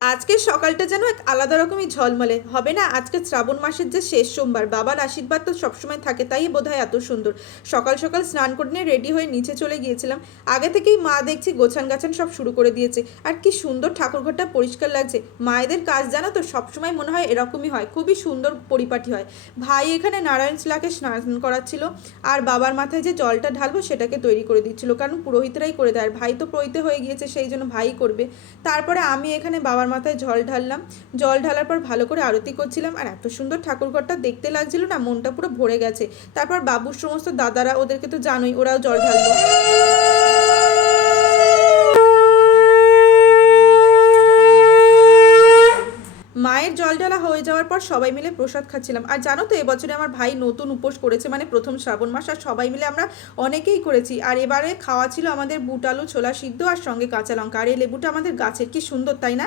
আজকের সকালটা যেন এক আলাদা রকমই ঝলমলে হবে না। আজকে শ্রাবণ মাসের যে শেষ সোমবার, বাবার আশীর্বাদ তো সবসময় থাকে, তাই বোধহয় এত সুন্দর। সকাল সকাল স্নান করে নিয়ে রেডি হয়ে নিচে চলে গিয়েছিলাম। আগে থেকেই মা দেখছি গোছান গাছান সব শুরু করে দিয়েছে। আর কি সুন্দর ঠাকুরঘরটা পরিষ্কার লাগছে। মায়েদের কাজ জানো তো সবসময় মনে হয় এরকমই হয়, খুবই সুন্দর পরিপাটি হয়। ভাই এখানে নারায়ণ চিলাকে স্নান করাচ্ছিল, আর বাবার মাথায় যে জলটা ঢালবো সেটাকে তৈরি করে দিচ্ছিল, কারণ পুরোহিতরাই করে দেয়, আর ভাই তো পুরোহিতে হয়ে গিয়েছে, সেই জন্য ভাই করবে। তারপরে আমি এখানে বাবার মাথায় জল ঢাললাম। জল ঢালার পর ভালো করে আরতি করছিলাম, আর এত সুন্দর ঠাকুরঘরটা দেখতে লাগছিল না, মনটা পুরো ভরে গেছে। তারপর বাবুর সমস্ত দাদারা, ওদেরকে তো জানোই, ওরাও জল ঢাললো। মায়ের জল ঢালা হয়ে যাওয়ার পর সবাই মিলে প্রসাদ খাচ্ছিলাম। আর জানো তো এবছরে আমার ভাই নতুন উপোস করেছে, মানে প্রথম শ্রাবণ মাস, আর সবাই মিলে আমরা অনেকেই করেছি। আর এবারে খাওয়া ছিল আমাদের বুট আলু ছোলা সিদ্ধ আর সঙ্গে কাঁচা লঙ্কা, আর এই লেবুটা আমাদের গাছের, কি সুন্দর তাই না?